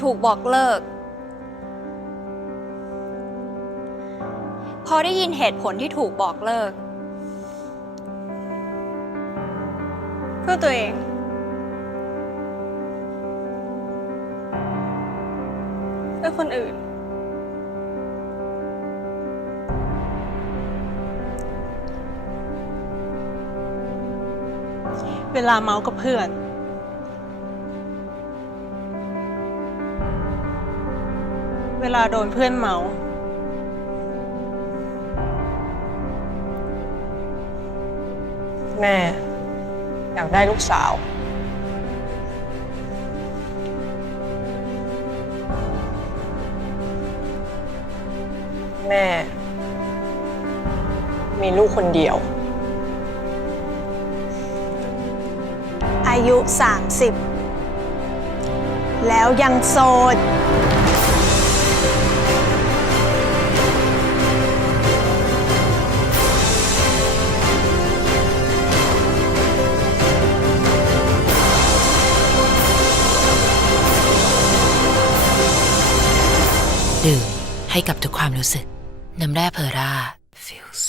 ถูกบอกเลิก พอได้ยินเหตุผลที่ถูกบอกเลิก เพื่อตัวเอง เพื่อคนอื่น เวลาเมากับเพื่อน เวลาโดนเพื่อนเมา แม่ อยากได้ลูกสาว แม่ มีลูกคนเดียว อายุ 30 แล้วยังโสด ดื่มให้กับทุกความรู้สึก น้ำแร่เพอร่า feels